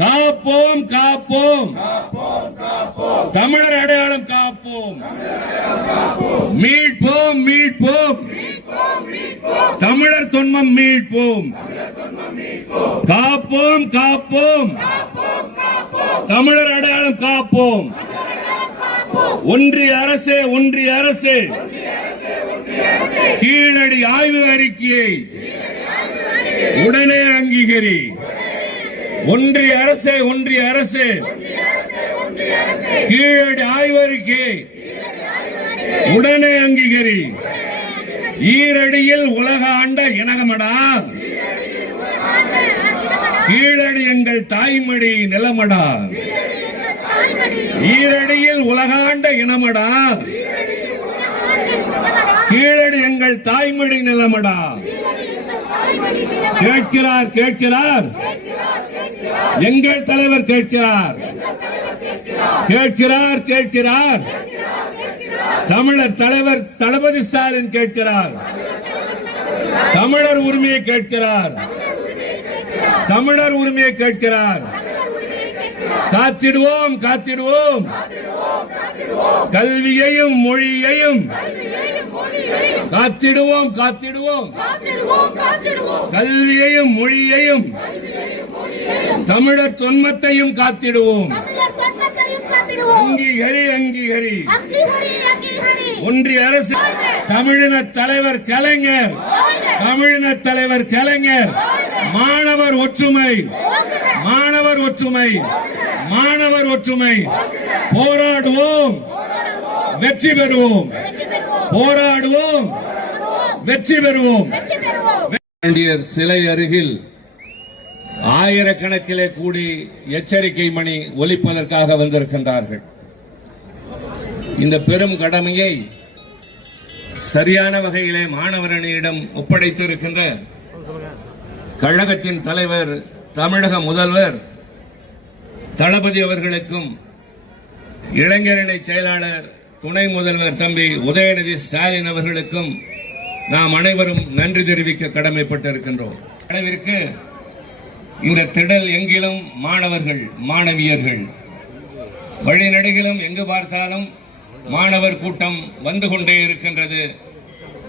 காப்போம் காப்போம் தமிழர் அடையாளம் காப்போம். மீட்போம் மீட்போம் தமிழர் தொன்மம் மீட்போம். காப்போம் காப்போம் தமிழர் அடையாளம் காப்போம். ஒன்றிய அரசே ஒன்றிய அரசே கீழடி ஆய்வு அறிக்கையை உடனே அங்கீகரி. ஒன்றிய அரசே ஒன்றிய அரசே கீழடி ஆய்வு அறிக்கையை உடனே அங்கீகரி. ஈரடியில் உலக ஆண்ட இனகமடா, கீழடி எங்கள் தாய்மடி நிலமடா. ஈரடியில் உலகாண்ட இனமடா, கீழடி எங்கள் தாய்மடி நிலமடா. கேட்கிறார் கேட்கிறார் எங்கள் தலைவர் கேட்கிறார் கேட்கிறார் கேட்கிறார் தமிழர் தலைவர் தளபதி ஸ்டாலின் கேட்கிறார். தமிழர் உரிமையை கேட்கிறார். தமிழர் உரிமையை கேட்கிறார். காத்திடுவோம் காத்திடுவோம் கல்வியையும் மொழியையும் காத்திடுவோம் காத்திடுவோம் கல்வியையும் மொழியையும் தமிழர் தொன்மத்தையும் காத்திடுவோம். அங்கீகரி அங்கீகரி. ஒன்றிய அரசு தமிழின தலைவர் கலைஞர், தமிழின தலைவர் கலைஞர். மாணவர் ஒற்றுமை மாணவர் ஒற்றுமை மாணவர் ஒற்றுமை. போராடுவோம் வெற்றி பெறுவோம். போராடுவோம் வெற்றி பெறுவோம். சிலை அருகில் ஆயிரக்கணக்கிலே கூடி எச்சரிக்கை மணி ஒலிப்பதற்காக வந்திருக்கின்றார்கள். இந்த பெரும் கடமையை சரியான வகையிலே மாணவர் அணியிடம் ஒப்படைத்திருக்கின்ற கழகத்தின் தலைவர், தமிழக முதல்வர் தளபதி அவர்களுக்கும், இளைஞரணி செயலாளர் துணை முதல்வர் தம்பி உதயநிதி ஸ்டாலின் அவர்களுக்கும் நாம் அனைவரும் நன்றி தெரிவிக்க கடமைப்பட்டிருக்கின்றோம். அளவிற்கு இந்த திடல் எங்கிலும் மாணவர்கள் மாணவியர்கள், வழிநடைகளும் எங்கு பார்த்தாலும் மாணவர் கூட்டம் வந்து கொண்டே இருக்கின்றது.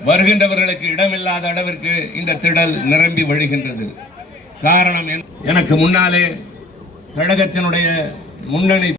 வருகின்றவர்களுக்கு இடமில்லாத அளவிற்கு இந்த திடல் நிரம்பி வழிகின்றது. காரணம், எனக்கு முன்னாலே கழகத்தினுடைய முன்னணி